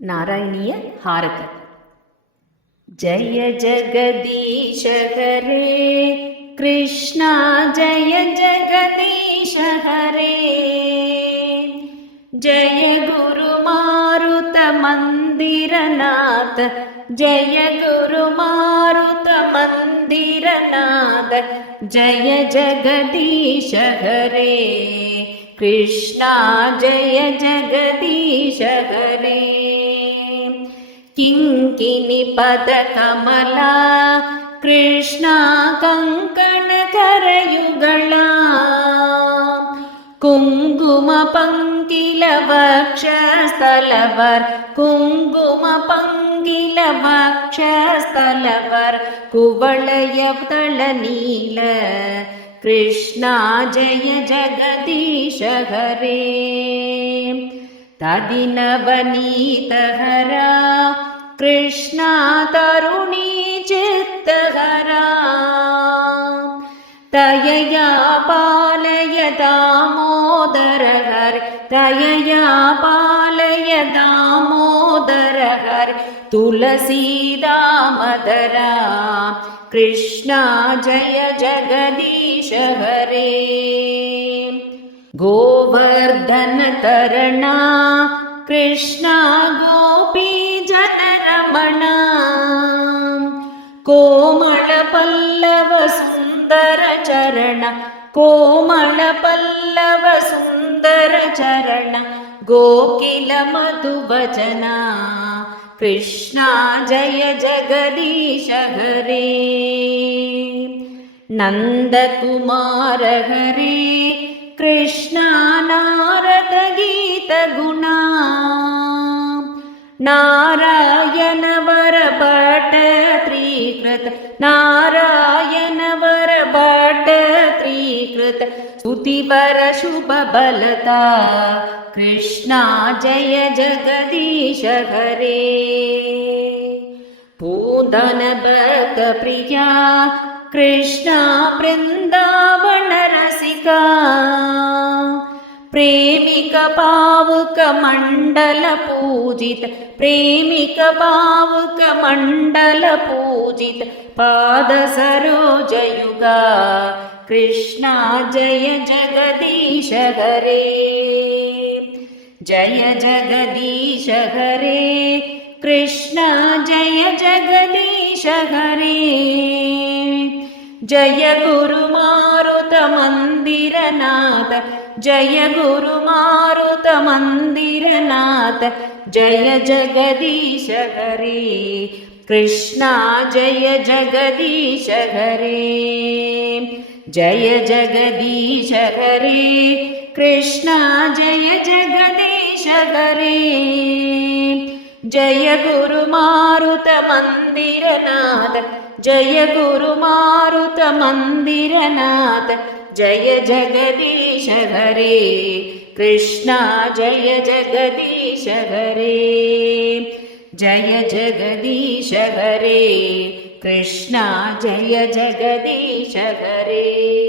ನಾರಾಯಣೀಯ ಹಾರತಿ. ಜಯ ಜಗದೀಶ ಹರೇ ಕೃಷ್ಣ, ಜಯ ಜಗದೀಶ ಹರೇ. ಜಯ ಗುರು ಮಾರುತ ಮಂದಿರನಾಥ, ಜಯ ಗುರು ಮಾರುತ ಮಂದಿರನಾಥ. ಜಯ ಜಗದೀಶ ಹರೇ ಕೃಷ್ಣ, ಜಯ ಜಗದೀಶ ಹರೇ. ಕಿಂಕಿಣಿ ಪದ ಕಮಲ ಕೃಷ್ಣ, ಕಂಕಣ ಕರಯುಗಳ. ಕುಂಕುಮ ಪಂಕಿಲ ವಕ್ಷಸ್ಥಲವರ್, ಕುಂಕುಮ ಪಂಕಿಲ ವಕ್ಷಸ್ಥಲವರ್. ಕುವಳಯ ತಳ ನೀಲ ಕೃಷ್ಣ, ಜಯ ಜಗದೀಶ ಹರೇ. ತದಿನವನೀತ ಹರ ಕೃಷ್ಣ, ತರುಣಿ ಚಿತ್ತಹರ. ತಯಯ ಪಾಲಯ ದಾಮೋದರ ಹರಿ, ತಯಯ ಪಾಲಯ ದಾಮೋದರ ಹರಿ. ತುಳಸಿ ದಾಮದರ ಕೃಷ್ಣ, ಜಯ ಜಗದೀಶ ಹರೇ. ಗೋವರ್ಧನ ತರಣ ಕೃಷ್ಣ, ಗೋಪಿ ಜನರಮಣ. ಕೋಮಳ ಪಲ್ಲವ ಸುಂದರ ಚರಣ, ಕೋಮಳ ಪಲ್ಲವ ಸುಂದರ ಚರಣ. ಗೋಕಿಲ ಮಧುವಚನ ಕೃಷ್ಣ, ಜಯ ಜಗದೀಶ ಹರೇ. ನಂದಕುಮಾರ ಹರೇ ಕೃಷ್ಣ, ನಾರದ ಗೀತ ಗುಣ. ನಾರಾಯಣ ವರ ಭಟ ತ್ರಿಕೃತ, ನಾರಾಯಣ ವರ ಭಟ ತ್ರಿಕೃತ. ಸ್ತುತಿವರ ಶುಭ ಬಲತಾ ಕೃಷ್ಣ, ಜಯ ಜಗದೀಶ ಹರೇ. ಪೂತನ ಭಕ್ತ ಪ್ರಿಯ ಕೃಷ್ಣ, ಬೃಂದಾವನ ರಸಿಕಾ. ಪ್ರೇಮಿಕ ಪಾವುಕ ಮಂಡಲ ಪೂಜಿತ, ಪ್ರೇಮಿಕ ಪಾವುಕ ಮಂಡಲ ಪೂಜಿತ. ಪಾದ ಸರೋಜಯುಗ ಕೃಷ್ಣ, ಜಯ ಜಗದೀಶ ಹರೇ. ಜಯ ಜಗದೀಶ ಹರೇ ಕೃಷ್ಣ, ಜಯ ಜಗದೀಶ ಹರೇ. ಜಯ ಗುರು ಮಾರುತ ಮಂದಿರನಾಥ, ಜಯ ಗುರು ಮಾರುತ ಮಂದಿರನಾಥ. ಜಯ ಜಗದೀಶ ಹರೇ ಕೃಷ್ಣ, ಜಯ ಜಗದೀಶ ಹರೇ. ಜಯ ಜಗದೀಶ ಹರೇ ಕೃಷ್ಣ, ಜಯ ಜಗದೀಶ ಹರೇ. ಜಯ ಗುರು ಮಾರುತ ಮಂದಿರನಾಥ, ಜಯ ಗುರು ಮಾರುತ ಮಂದಿರನಾಥ. ಜಯ ಜಗದೀಶ ಹರೇ ಕೃಷ್ಣ, ಜಯ ಜಗದೀಶ ಹರೇ. ಜಯ ಜಗದೀಶ ಹರೇ ಕೃಷ್ಣ, ಜಯ ಜಗದೀಶ ಹರೇ.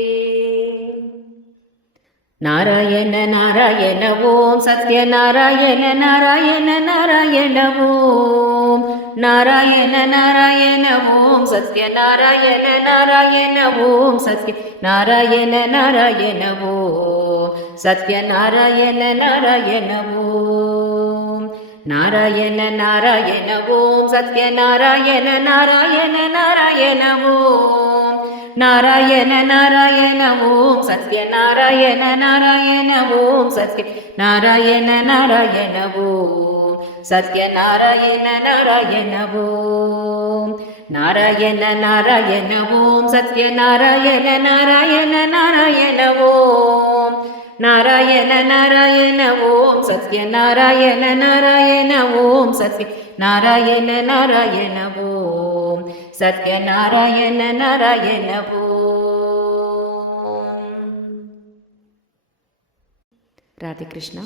ನಾರಾಯಣ ನಾರಾಯಣ ಓಂ, ಸತ್ಯನಾರಾಯಣ ನಾರಾಯಣ ನಾರಾಯಣ ಓಂ. ನಾರಾಯಣ ನಾರಾಯಣ ಓಂ, ಸತ್ಯನಾರಾಯಣ ನಾರಾಯಣ ಓಂ. ಸತ್ಯನಾರಾಯಣ ನಾರಾಯಣ ಓಂ, ಸತ್ಯನಾರಾಯಣ ನಾರಾಯಣ ಓಂ. ನಾರಾಯಣ ನಾರಾಯಣ ಓಂ, ಸತ್ಯನಾರಾಯಣ ನಾರಾಯಣ ನಾರಾಯಣ ಓಂ. ನಾರಾಯಣ ನಾರಾಯಣ ಓಂ, ಸತ್ಯನಾರಾಯಣ ನಾರಾಯಣ ಓಂ. ಸತ್ಯನಾರಾಯಣ ನಾರಾಯಣ ಓಂ, ಸತ್ಯನಾರಾಯಣ ನಾರಾಯಣ ಓಂ. ನಾರಾಯಣ ನಾರಾಯಣ ಓಂ, ಸತ್ಯನಾರಾಯಣ ನಾರಾಯಣ ನಾರಾಯಣ ಓಂ. ನಾರಾಯಣ ನಾರಾಯಣ ಓಂ, ಸತ್ಯನಾರಾಯಣ ನಾರಾಯಣ ಓಂ. ಸತ್ಯನಾರಾಯಣ ನಾರಾಯಣ ಓಂ, ಸತ್ಯನಾರಾಯಣ ನಾರಾಯಣ ಓಂ. ರಾಧೆ ಕೃಷ್ಣ.